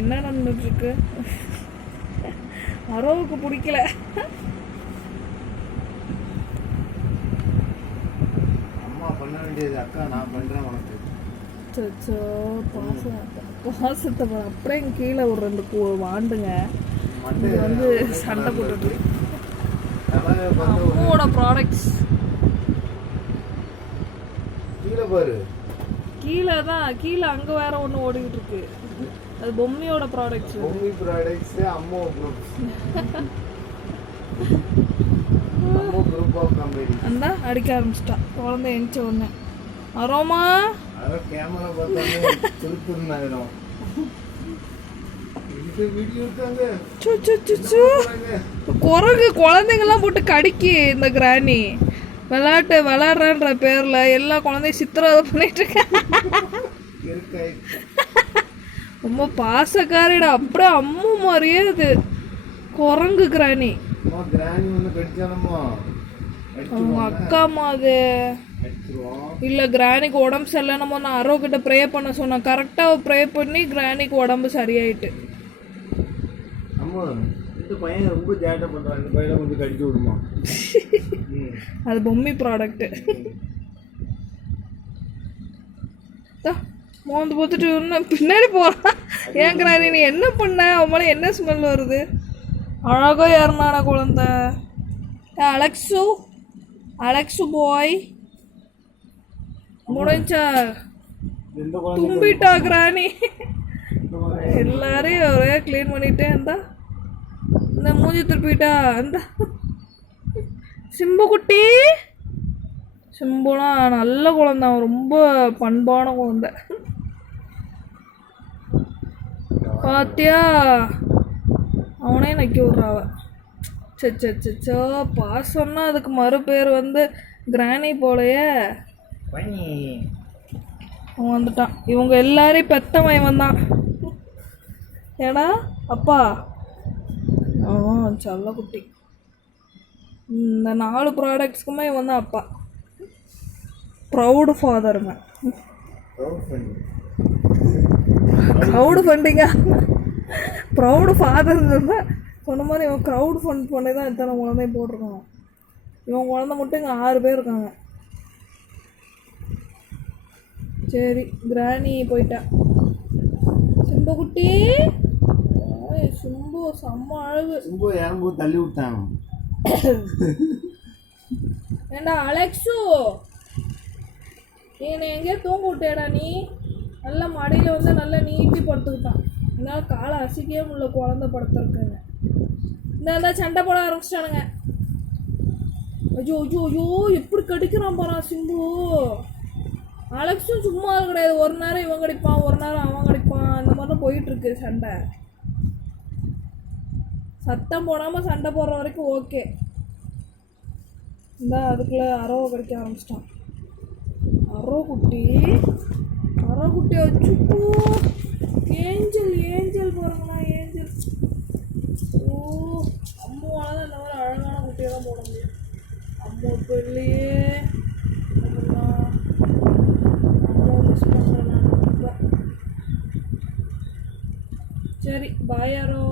என்ன நடந்துட்டு இருக்கு அரவுக்கு பிடிக்கல. அம்மா பண்ண வேண்டியது அக்கா நான் பண்றேன் உனக்கு. சச்சோ பாசம் பாசத்தை. அப்படியே கீழே ஒரு ரெண்டு வாண்டுங்க. இது வந்து சண்டை போட்டுட்டு அம்மாவோட ப்ராடக்ட்ஸ் கீழே பாரு. கீழே தான் கீழே அங்கே வேற ஒன்று ஓடிக்கிட்டு இருக்கு. அது பொம்மையோட products Bommi products Ammo group Ammo group of company அந்த அடிக்க ஆரம்பிச்சிட்டான் குழந்தை எந்திச்ச உடனே. அரோமா? அதான் கேமரா பார்த்தாலே சு சு குரங்கு குழந்தைங்கெல்லாம் போட்டு கடிக்கி இந்த கிராணி. விளையாட்டு விளையாடுறன்ற பேர்ல எல்லா குழந்தையும் சித்திரவதை பண்ணிட்டு இருக்காங்க. இருக்கை ரொம்ப பாசக்காரிடா. அப்படியே அம்மு மாதிரியே அது குரங்கு கிராணி. அவங்க அக்கா அம்மா அது. இல்ல கிராணிக்கு உடம்பு சரியில்லைன்னு நான் அரோ கிட்ட ப்ரே பண்ண சொன்னேன். கரெக்டா ப்ரே பண்ணி கிராணிக்கு உடம்பு சரியாயிட்டு. அது பொம்மி ப்ராடக்ட் மோந்து பார்த்துட்டு பின்னாடி போறான் ஏன் கிராணி நீ என்ன பண்ண? அவன் மேலே என்ன ஸ்மெல் வருது? அழகா யாருனாடா குழந்தை. ஏ, அலெக்சு. அலெக்சு பாய். முடிஞ்சா. தும்பிட்டா கிராணி எல்லாரையும் ஒரே க்ளீன் பண்ணிட்டே இருந்தா. இந்த மூஞ்சி திருப்பிட்டா அந்த. சிம்பு குட்டி சிம்புலாம் நல்ல குழந்தை. ரொம்ப பண்பான குழந்தை. பாத்தியா? அவனே நக்கி விட்றாவ. சச்சோ பாசம்னா அதுக்கு மறுபேர் வந்து கிராணி போலயே. அவன் வந்துட்டான். இவங்க எல்லாரையும் பெத்தவன் இவன் தான் ஏடா அப்பா. ஆ செல்ல குட்டி இந்த நாலு ப்ராடக்ட்ஸ்க்குமே இவன் தான் அப்பா. ப்ரௌடு ஃபாதருங்க க்ரௌடு ஃபண்டிங்கா ப்ரௌடு ஃபாதர் சொன்ன மாதிரி இவன் க்ரௌடு ஃபண்ட் பண்ணி தான் இத்தனை குழந்தையும் போட்டிருக்கான். இவன் குழந்தை மட்டும் இங்கே ஆறு பேர் இருக்காங்க. சரி கிராணி போயிட்டா. சிம்பு குட்டி சிம்பு செம்ம அழகு. சும்பு ஏறும்போது தள்ளி விட்டான். ஏண்டா அலெக்ஸு நீ என்னை எங்கேயோ தூங்க விட்டேடா நீ? நல்லா மடியில் வந்து நல்லா நீட்டி படுத்துக்கிட்டான் என்னால் காலை அசிக்கவே முடியல குழந்த படுத்துருக்குங்க இந்த இந்த சண்டை போட ஆரம்பிச்சிட்டானுங்க. ஐயோ ஐயோ ஐயோ எப்படி கடிக்கிறான் பாறான் சிம்பு. அலெக்ஸும் சும்மா கிடையாது ஒரு நேரம் இவன் கடிப்பான் ஒரு நேரம் அவன் கடிப்பான். அந்த மாதிரி போயிட்டு இருக்கு சண்டை. சத்தம் போடாமல் சண்டை போடுற வரைக்கும் ஓகே. இந்த அதுக்குள்ளே அரவை கடிக்க ஆரம்பிச்சிட்டான். அரோ குட்டி. அரோ குட்டி வச்சுப்போ ஏஞ்சல் ஏஞ்சல் பாருங்களா ஏஞ்சல். ஓ அம்மாவால் தான் இந்த மாதிரி அழகான குட்டியை தான் போட முடியும். அம்மா பிள்ளையே அம்மா நான் சரி பாயாரோ